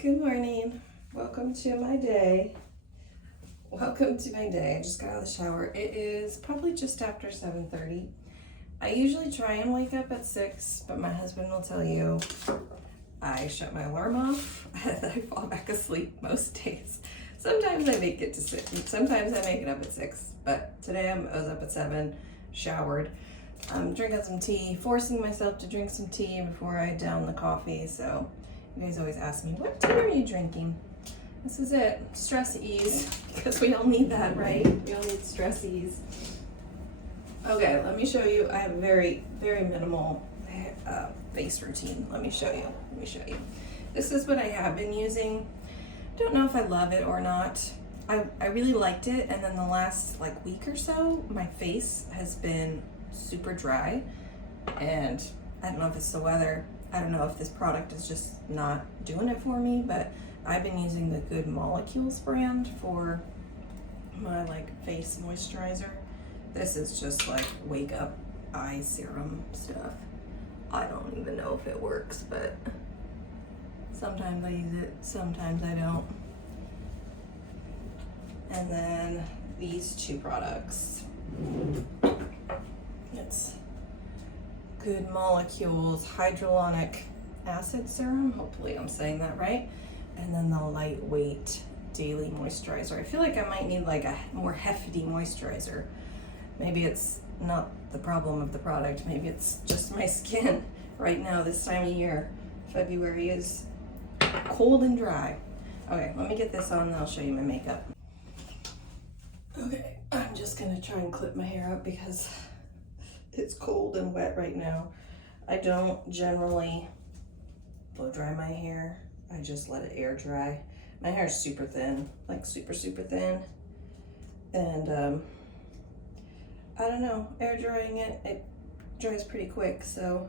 Good morning. Welcome to my day. I just got out of the shower. It is probably just after 7:30. I usually try and wake up at 6, but my husband will tell you I shut my alarm off and I fall back asleep most days. Sometimes I make it to 6. Sometimes I make it up at 6, but today I was up at 7, showered. I'm drinking some tea, forcing myself to drink some tea before I down the coffee. So you guys always ask me, what tea are you drinking? This is it, stress ease, because we all need that, right? We all need stress ease. Okay, let me show you. I have a very, very minimal face routine. Let me show you. This is what I have been using. Don't know if I love it or not. I really liked it, and then the last week or so, my face has been super dry, and I don't know if it's the weather. I don't know if this product is just not doing it for me, but I've been using the Good Molecules brand for my face moisturizer. This is just wake up eye serum stuff. I don't even know if it works, but sometimes I use it, sometimes I don't. And then these two products. It's Good Molecules Hyaluronic Acid Serum. Hopefully I'm saying that right. And then the lightweight daily moisturizer. I feel like I might need a more hefty moisturizer. Maybe it's not the problem of the product. Maybe it's just my skin right now this time of year. February is cold and dry. Okay, let me get this on and I'll show you my makeup. Okay, I'm just gonna try and clip my hair up because it's cold and wet right now. I don't generally blow dry my hair. I just let it air dry. My hair is super thin, super thin. And I don't know, air drying it dries pretty quick, so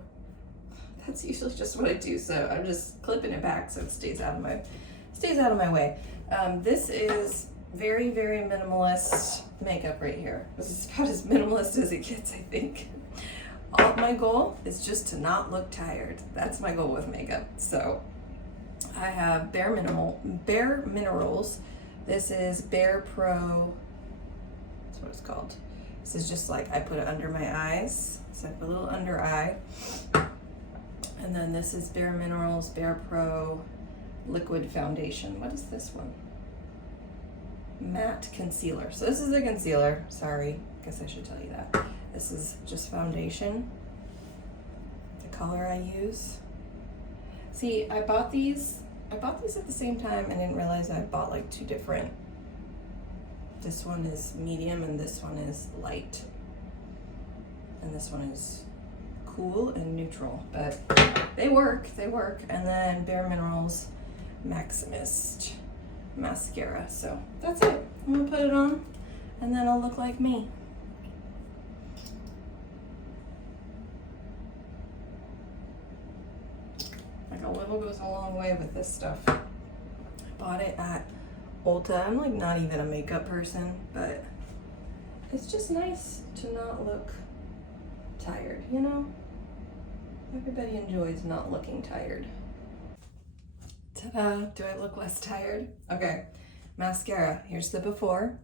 that's usually just what I do. So I'm just clipping it back so it stays out of my way. This is very, very minimalist makeup right here. This is about as minimalist as it gets, I think. All my goal is just to not look tired. That's my goal with makeup. So I have Bare Minerals. This is Bare Pro. That's what it's called. This is just I put it under my eyes. It's like a little under eye. And then this is Bare Minerals Bare Pro Liquid Foundation. What is this one? Matte Concealer. So this is a concealer. Sorry, guess I should tell you that. This is just foundation. The color I use. See, I bought these at the same time. I didn't realize I bought two different. This one is medium and this one is light. And this one is cool and neutral, but they work. And then Bare Minerals Maximist mascara. So that's it. I'm gonna put it on and then I'll look like me. A little goes a long way with this stuff. I bought it at Ulta. I'm not even a makeup person, but it's just nice to not look tired, you know? Everybody enjoys not looking tired. Ta-da! Do I look less tired? Okay, mascara. Here's the before,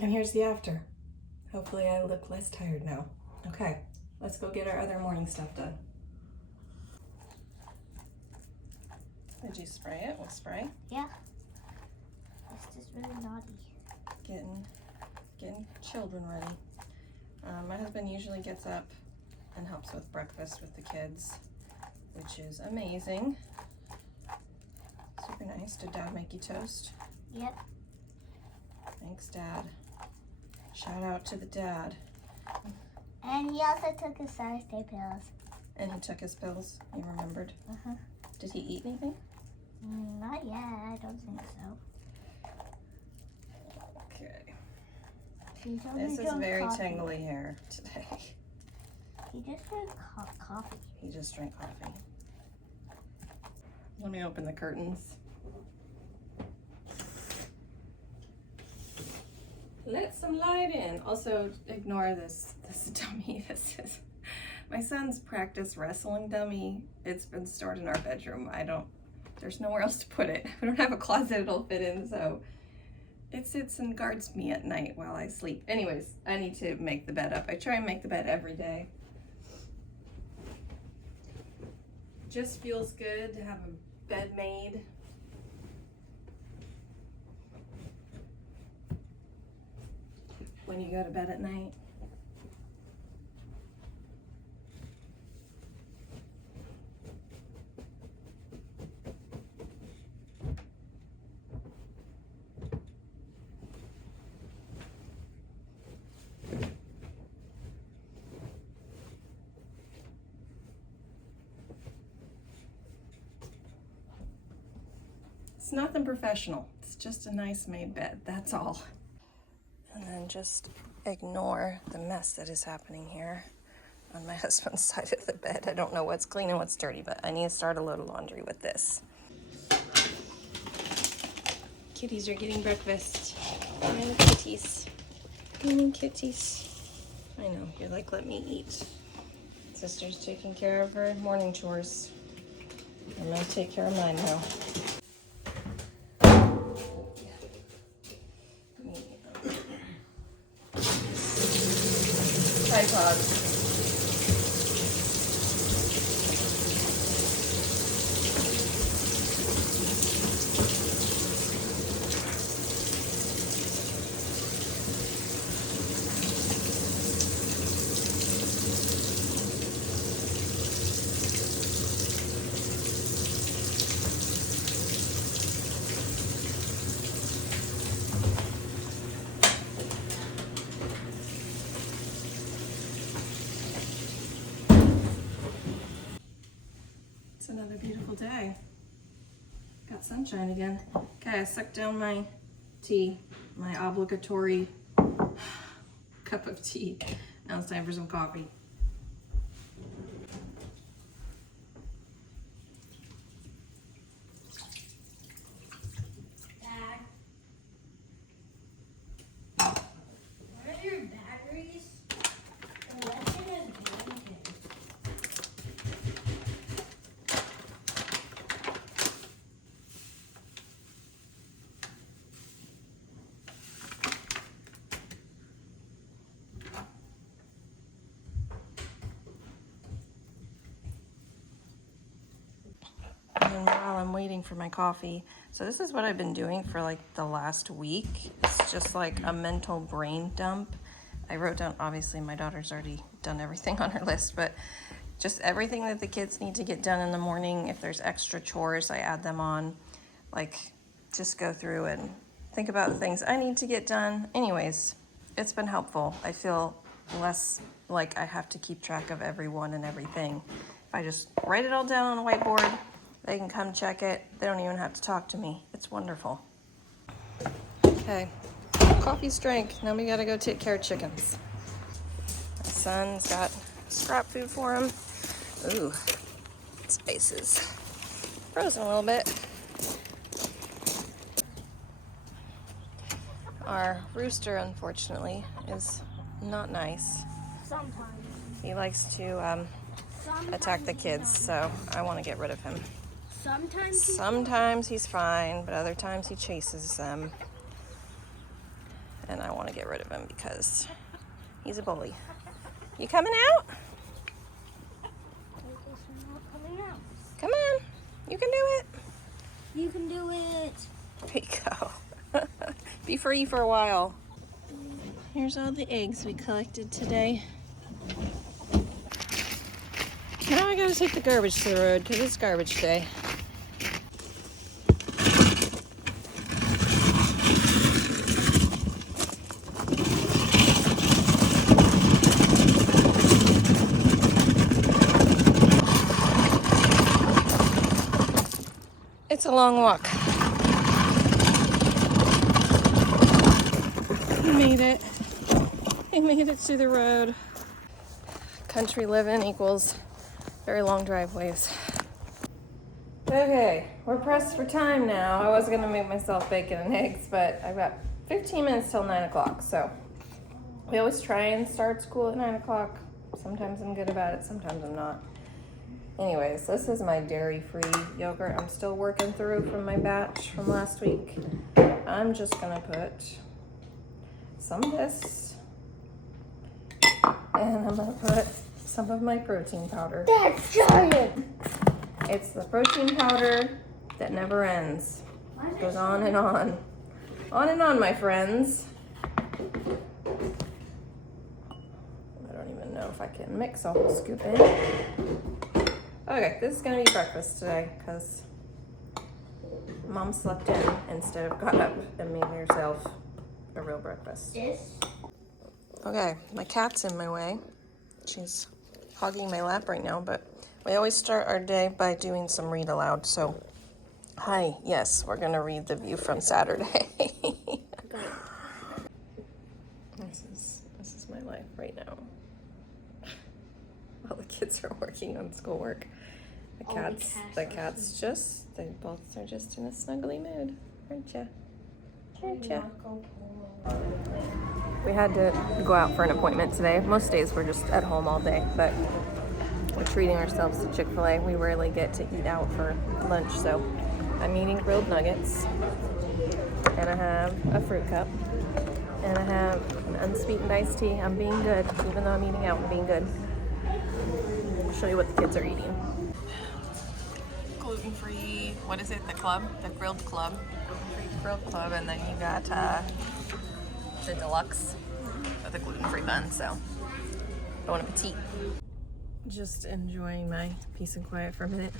and here's the after. Hopefully I look less tired now. Okay, let's go get our other morning stuff done. Did you spray it? We'll spray. Yeah. It's just really naughty. Getting children ready. My husband usually gets up and helps with breakfast with the kids, which is amazing. Super nice. Did Dad make you toast? Yep. Thanks, Dad. Shout out to the dad. And he also took his Saturday pills. And he took his pills. You remembered? Uh-huh. Did he eat anything? Not yet. I don't think so. Okay. This is very tingly hair today. He just drank coffee. He just drank coffee. Let me open the curtains. Let some light in. Also, ignore this dummy. This is my son's practice wrestling dummy. It's been stored in our bedroom. I don't There's nowhere else to put it. We don't have a closet it'll fit in, so it sits and guards me at night while I sleep. Anyways, I need to make the bed up. I try and make the bed every day. Just feels good to have a bed made. When you go to bed at night. It's nothing professional. It's just a nice made bed, that's all. And then just ignore the mess that is happening here on my husband's side of the bed. I don't know what's clean and what's dirty, but I need to start a load of laundry with this. Kitties are getting breakfast. And kitties. And kitties. I know, you're like, let me eat. Sister's taking care of her morning chores. I'm gonna take care of mine now. Tripod. Another beautiful day. Got sunshine again. Okay, I sucked down my tea, my obligatory cup of tea. Now it's time for some coffee. Dad, where are your batteries? And what's in a blanket? And while I'm waiting for my coffee, so this is what I've been doing for like the last week. It's just like a mental brain dump. I wrote down, obviously my daughter's already done everything on her list, but just everything that the kids need to get done in the morning. If there's extra chores, I add them on. Like, just go through and think about the things I need to get done. Anyways, it's been helpful. I feel less like I have to keep track of everyone and everything. If I just write it all down on a whiteboard, they can come check it. They don't even have to talk to me. It's wonderful. Okay, coffee's drank. Now we gotta go take care of chickens. My son's got scrap food for him. Ooh, this ice is frozen a little bit. Our rooster, unfortunately, is not nice. Sometimes. He likes to attack the kids, so I want to get rid of him. Sometimes he's fine, but other times he chases them. And I want to get rid of him because he's a bully. You coming out? Come on, you can do it. You can do it. There you go. Be free for a while. Here's all the eggs we collected today. Now I gotta take the garbage to the road because it's garbage day. It's a long walk. He made it. He made it to the road. Country living equals very long driveways. Okay, we're pressed for time now. I was gonna make myself bacon and eggs, but I've got 15 minutes till 9 o'clock. So we always try and start school at 9 o'clock. Sometimes I'm good about it, sometimes I'm not. Anyways, this is my dairy-free yogurt I'm still working through from my batch from last week. I'm just gonna put some of this, and I'm gonna put some of my protein powder. That's giant. It's the protein powder that never ends. It goes on and on. On and on, my friends. I don't even know if I can mix a whole scoop in. Okay, this is gonna be breakfast today because Mom slept in instead of got up and made herself a real breakfast. Okay, my cat's in my way. She's hogging my lap right now, but we always start our day by doing some read aloud. So, hi, yes, we're gonna read The View from Saturday. This is my life right now. While the kids are working on schoolwork. The cats they both are just in a snuggly mood, aren't ya? Aren't ya? We had to go out for an appointment today. Most days we're just at home all day, but we're treating ourselves to Chick-fil-A. We rarely get to eat out for lunch, so I'm eating grilled nuggets, and I have a fruit cup, and I have an unsweetened iced tea. I'm being good, even though I'm eating out, I'm being good. I'll show you what the kids are eating. Gluten-free, what is it, the grilled club, and then you got the deluxe with a gluten-free bun, so bon appetit. Just enjoying my peace and quiet for a minute.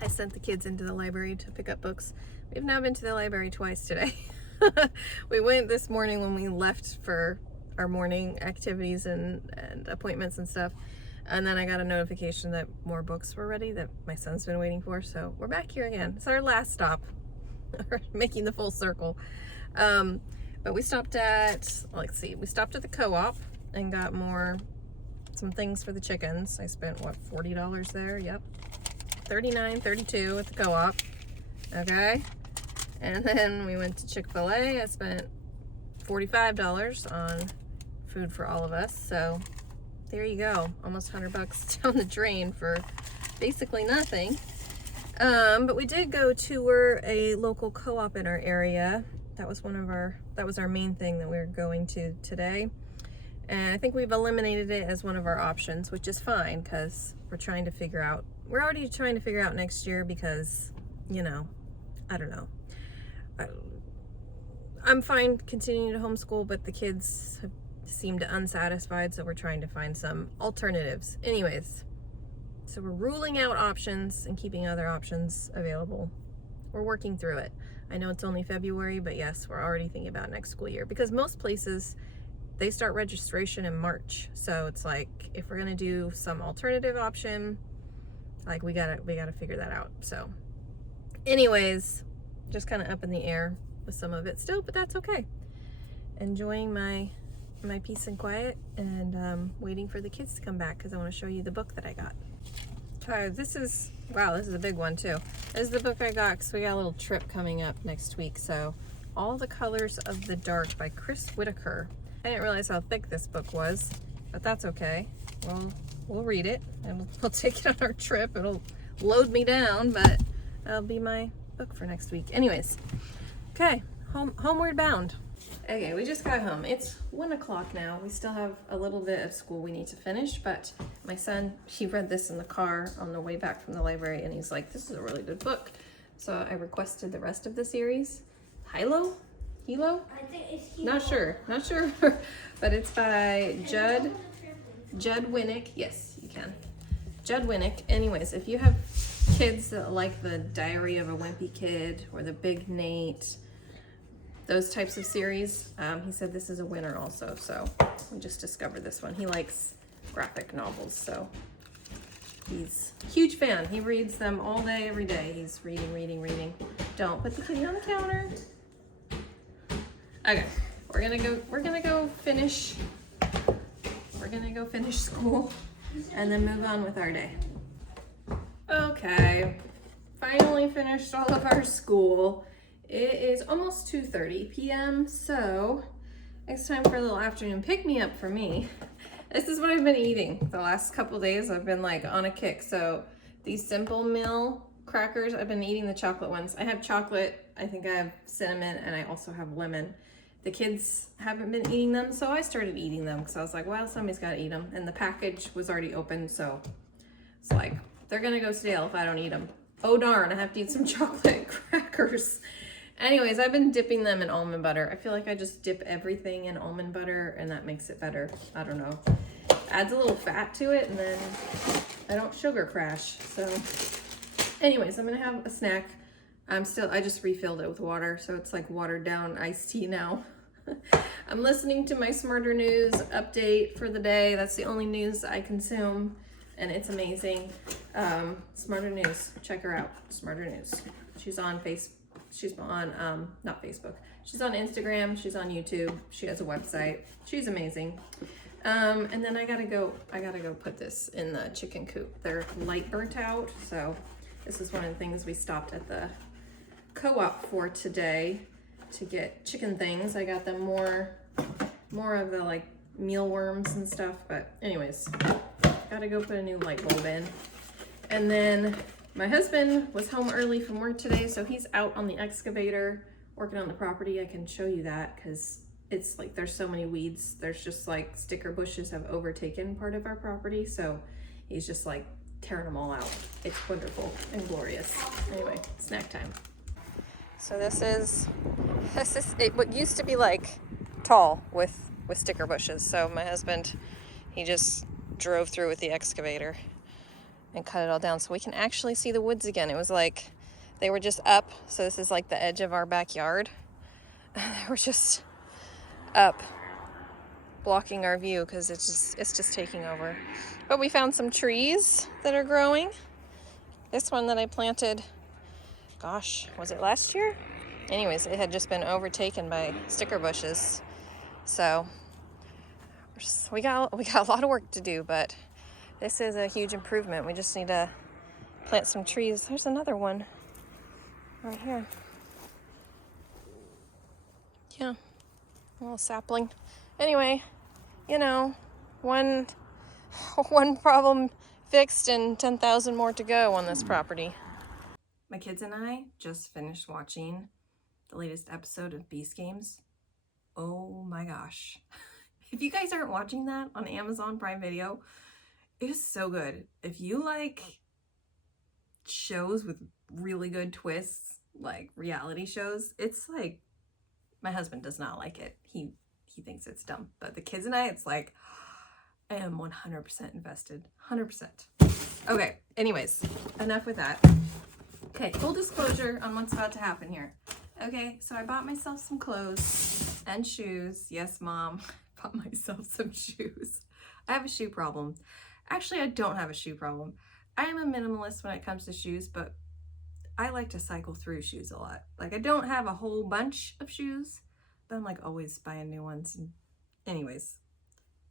I sent the kids into the library to pick up books. We've now been to the library twice today. We went this morning when we left for our morning activities and appointments and stuff. And then I got a notification that more books were ready that my son's been waiting for. So we're back here again. It's our last stop. We're making the full circle. But we stopped at, we stopped at the co-op and got some things for the chickens. I spent, what, $40 there? Yep. $39, $32 at the co-op. Okay. And then we went to Chick-fil-A. I spent $45 on food for all of us. So there you go. Almost $100 down the drain for basically nothing. But we did go tour a local co-op in our area. That was our main thing that we were going to today. And I think we've eliminated it as one of our options, which is fine because we're already trying to figure out next year because, I don't know. I'm fine continuing to homeschool, but the kids have seemed unsatisfied, so we're trying to find some alternatives. Anyways, so we're ruling out options and keeping other options available. We're working through it. I know it's only February, but yes, we're already thinking about next school year because most places, they start registration in March. So it's like, if we're gonna do some alternative option, like we gotta figure that out. So anyways, just kind of up in the air with some of it still, but that's okay. Enjoying my peace and quiet, and waiting for the kids to come back because I want to show you the book that I got. This is a big one too. This is the book I got because we got a little trip coming up next week. So All the Colors of the Dark by Chris Whitaker. I didn't realize how thick this book was, but that's okay. We'll read it and we'll take it on our trip. It'll load me down, but that'll be my book for next week. Anyways, okay, homeward bound. Okay, we just got home. It's 1 o'clock now. We still have a little bit of school we need to finish, but my son, he read this in the car on the way back from the library, and he's like, this is a really good book. So I requested the rest of the series. Hilo? I think it's Hilo. Not sure, but it's by Judd Winnick. Yes, you can. Judd Winnick. Anyways, if you have kids that like the Diary of a Wimpy Kid or the Big Nate, those types of series, he said this is a winner also. So we just discovered this one. He likes graphic novels, so he's a huge fan. He reads them all day, every day. He's reading. Don't put the kitty on the counter. Okay, we're gonna go finish school and then move on with our day. Okay, finally finished all of our school. It is almost 2:30 p.m. so it's time for a little afternoon pick-me-up for me. This is what I've been eating. The last couple days I've been like on a kick. So these Simple Meal crackers, I've been eating the chocolate ones. I have chocolate, I think I have cinnamon, and I also have lemon. The kids haven't been eating them, so I started eating them because I was like, well, somebody's got to eat them. And the package was already open, so it's like, they're going to go stale if I don't eat them. Oh darn, I have to eat some chocolate crackers. Anyways, I've been dipping them in almond butter. I feel like I just dip everything in almond butter and that makes it better. I don't know. Adds a little fat to it and then I don't sugar crash. So anyways, I'm gonna have a snack. I just refilled it with water, so it's like watered down iced tea now. I'm listening to my Smarter News update for the day. That's the only news I consume and it's amazing. Smarter News, check her out. Smarter News. She's on she's on not Facebook. She's on Instagram, she's on YouTube, she has a website. She's amazing. And then I gotta go put this in the chicken coop. They're light burnt out, so this is one of the things we stopped at the co-op for today to get chicken things. I got them more of the like mealworms and stuff, but anyways, gotta go put a new light bulb in. And then my husband was home early from work today, so he's out on the excavator working on the property. I can show you that because it's like there's so many weeds. There's just like sticker bushes have overtaken part of our property, so he's just like tearing them all out. It's wonderful and glorious. Anyway, snack time. So this is it. What used to be like tall with sticker bushes. So my husband, he just drove through with the excavator and cut it all down so we can actually see the woods again. It was like they were just up, so this is like the edge of our backyard. They were just up blocking our view because it's just taking over. But we found some trees that are growing. This one that I planted, gosh, was it last year? Anyways, it had just been overtaken by sticker bushes. So we got a lot of work to do, but this is a huge improvement. We just need to plant some trees. There's another one right here. Yeah, a little sapling. Anyway, you know, one problem fixed and 10,000 more to go on this property. My kids and I just finished watching the latest episode of Beast Games. Oh my gosh. If you guys aren't watching that on Amazon Prime Video, it is so good. If you like shows with really good twists, like reality shows, it's like, my husband does not like it. He thinks it's dumb. But the kids and I, it's like, I am 100% invested. 100%. Okay, anyways, enough with that. Okay, full disclosure on what's about to happen here. Okay, so I bought myself some clothes and shoes. Yes, Mom, bought myself some shoes. I have a shoe problem. Actually, I don't have a shoe problem. I am a minimalist when it comes to shoes, but I like to cycle through shoes a lot. Like, I don't have a whole bunch of shoes, but I'm like always buying new ones. And anyways,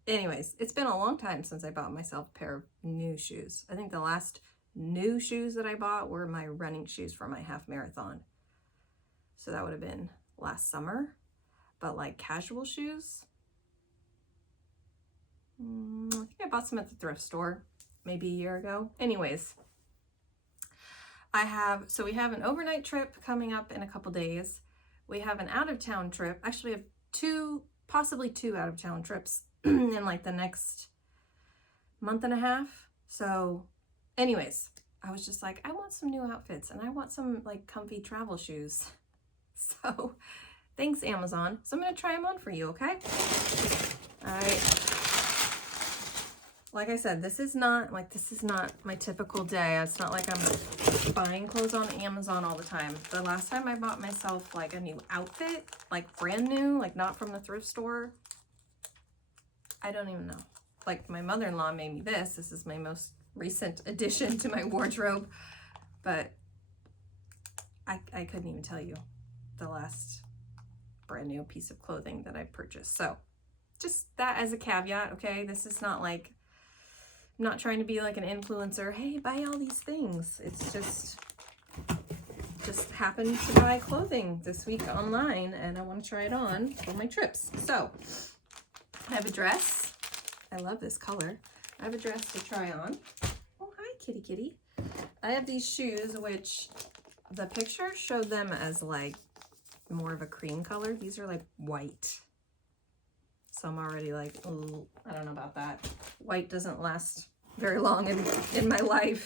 it's been a long time since I bought myself a pair of new shoes. I think the last new shoes that I bought were my running shoes for my half marathon. So that would have been last summer. But like casual shoes, I think I bought some at the thrift store maybe a year ago. Anyways, we have an overnight trip coming up in a couple days. We have an out-of-town trip. Actually, we have possibly two out-of-town trips in like the next month and a half. So anyways, I was just like, I want some new outfits and I want some like comfy travel shoes. So thanks, Amazon. So I'm going to try them on for you, okay? All right. Like I said, this is not my typical day. It's not like I'm buying clothes on Amazon all the time. The last time I bought myself like a new outfit, like brand new, like not from the thrift store, I don't even know. Like my mother-in-law made me this. This is my most recent addition to my wardrobe, but I couldn't even tell you the last brand new piece of clothing that I purchased. So just that as a caveat, okay? This is not like, I'm not trying to be like an influencer. Hey, buy all these things. It's just happened to buy clothing this week online and I want to try it on for my trips. So I have a dress, I love this color. I have a dress to try on. Oh, hi, kitty kitty. I have these shoes, which the picture showed them as like more of a cream color. These are like white. So I'm already like, ooh, I don't know about that. White doesn't last very long in my life.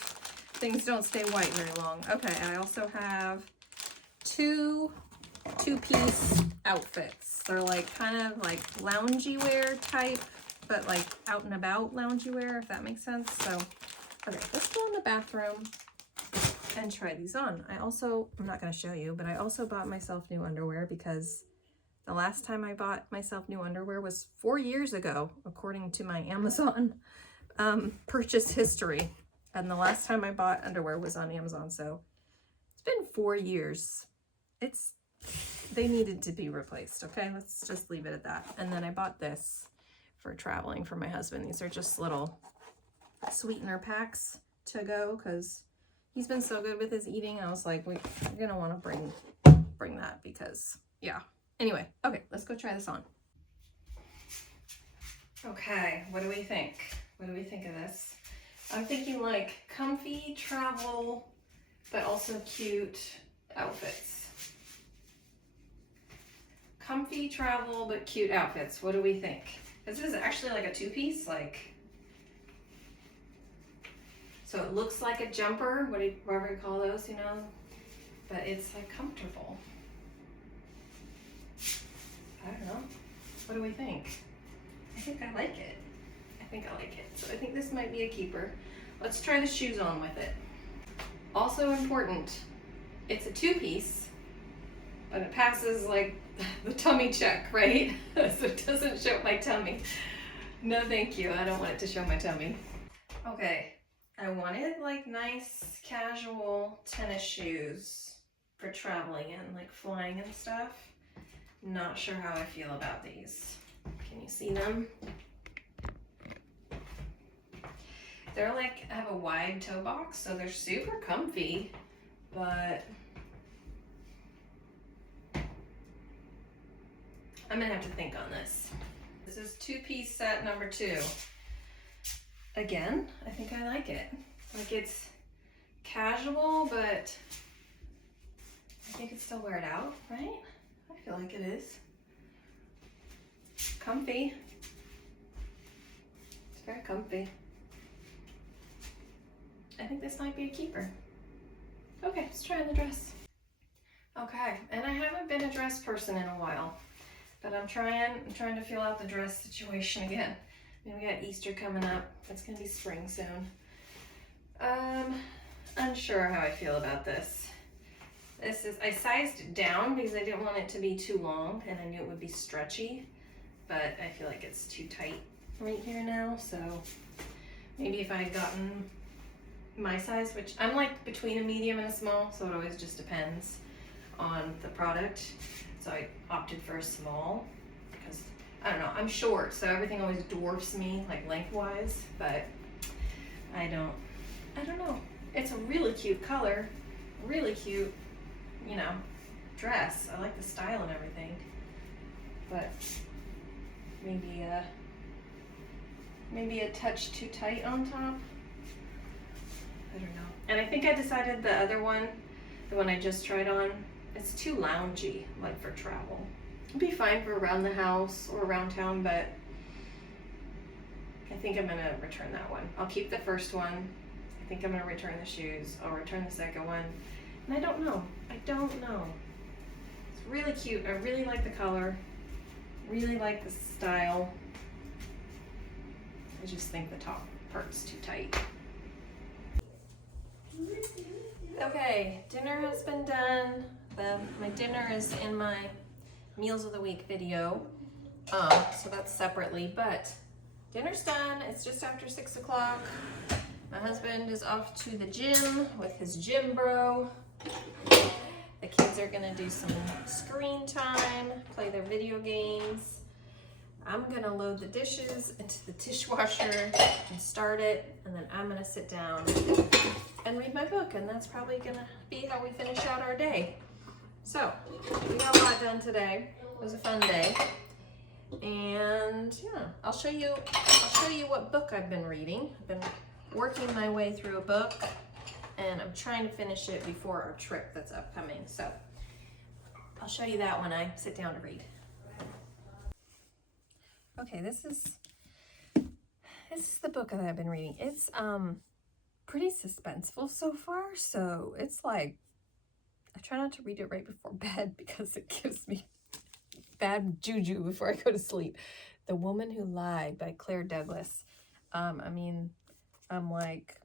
Things don't stay white very long. Okay, and I also have two-piece outfits. They're like kind of like loungy wear type, but like out and about loungy wear, if that makes sense. So, okay, let's go in the bathroom and try these on. I'm not going to show you, but I also bought myself new underwear because the last time I bought myself new underwear was 4 years ago, according to my Amazon purchase history. And the last time I bought underwear was on Amazon, so it's been 4 years. They needed to be replaced, okay? Let's just leave it at that. And then I bought this for traveling for my husband. These are just little sweetener packs to go because he's been so good with his eating. I was like, we're gonna want to bring that because, yeah. Anyway, okay, let's go try this on. Okay, what do we think? What do we think of this? I'm thinking like comfy travel, but also cute outfits. Comfy travel, but cute outfits. What do we think? This is actually like a two-piece, like, so it looks like a jumper, whatever you call those, you know, but it's like comfortable. I don't know. What do we think? I think I like it. So I think this might be a keeper. Let's try the shoes on with it. Also important, it's a two-piece, but it passes like the tummy check, right? So it doesn't show my tummy. No, thank you. I don't want it to show my tummy. Okay, I wanted like nice casual tennis shoes for traveling and like flying and stuff. Not sure how I feel about these. Can you see them? They're like, have a wide toe box, so they're super comfy, but I'm gonna have to think on this. This is two-piece set number 2. Again, I think I like it. Like it's casual, but I think I could still wear it out, right? I feel like it is. Comfy. It's very comfy. I think this might be a keeper. Okay, let's try on the dress. Okay, and I haven't been a dress person in a while, but I'm trying to feel out the dress situation again. I mean, we got Easter coming up. It's gonna be spring soon. Unsure how I feel about this. I sized it down because I didn't want it to be too long and I knew it would be stretchy, but I feel like it's too tight right here now. So maybe if I had gotten my size, which I'm like between a medium and a small, so it always just depends on the product. So I opted for a small because I don't know, I'm short, so everything always dwarfs me like lengthwise, but I don't know. It's a really cute color, really cute, you know, dress. I like the style and everything, but maybe a touch too tight on top. I don't know. And I think I decided the other one, the one I just tried on, it's too loungy, like for travel. It'd be fine for around the house or around town, but I think I'm gonna return that one. I'll keep the first one. I think I'm gonna return the shoes. I'll return the second one. And I don't know. It's really cute. I really like the color. Really like the style. I just think the top part's too tight. Okay, dinner has been done. My dinner is in my Meals of the Week video, so that's separately, but dinner's done. It's just after 6 o'clock. My husband is off to the gym with his gym bro. The kids are gonna do some screen time, play their video games. I'm gonna load the dishes into the dishwasher and start it, and then I'm gonna sit down and read my book, and that's probably gonna be how we finish out our day. So, we got a lot done today. It was a fun day. And yeah, I'll show you show you what book I've been reading. I've been working my way through a book, and I'm trying to finish it before our trip that's upcoming. So I'll show you that when I sit down to read. Okay, this is the book that I've been reading. It's pretty suspenseful so far, so it's like, I try not to read it right before bed because it gives me bad juju before I go to sleep. The Woman Who Lied by Claire Douglas. I mean, I'm like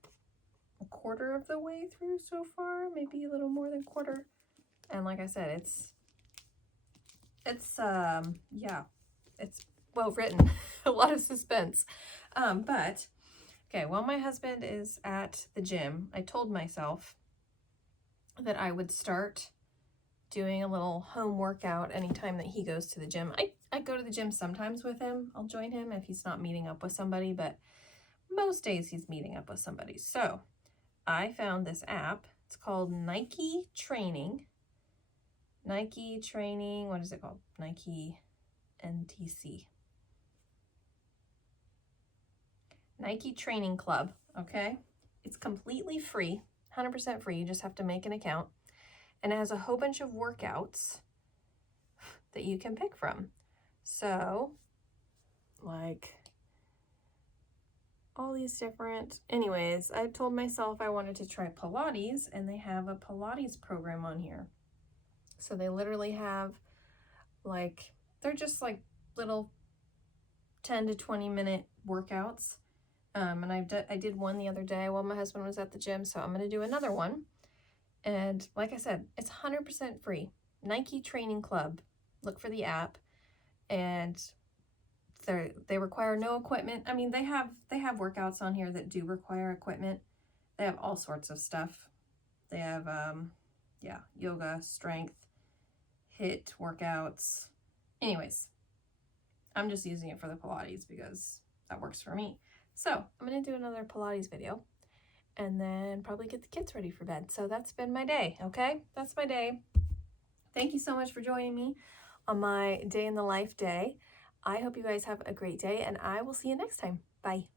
a quarter of the way through so far, maybe a little more than quarter. And like I said, it's well written, a lot of suspense. But okay, while my husband is at the gym, I told myself that I would start doing a little home workout anytime that he goes to the gym. I go to the gym sometimes with him. I'll join him if he's not meeting up with somebody, but most days he's meeting up with somebody. So I found this app. It's called Nike Training. Nike Training, what is it called? Nike NTC. Nike Training Club, okay? It's completely free, 100% free. You just have to make an account. And it has a whole bunch of workouts that you can pick from. So, like, all these different... Anyways, I told myself I wanted to try Pilates, and they have a Pilates program on here. So they literally have, like, they're just like little 10 to 20 minute workouts. And I did one the other day while my husband was at the gym, so I'm going to do another one. And like I said, it's 100% free. Nike Training Club. Look for the app. And they require no equipment. I mean, they have workouts on here that do require equipment. They have all sorts of stuff. They have yoga, strength, HIIT workouts. Anyways, I'm just using it for the Pilates because that works for me. So I'm going to do another Pilates video and then probably get the kids ready for bed. So that's been my day, okay? That's my day. Thank you so much for joining me on my day in the life day. I hope you guys have a great day, and I will see you next time. Bye.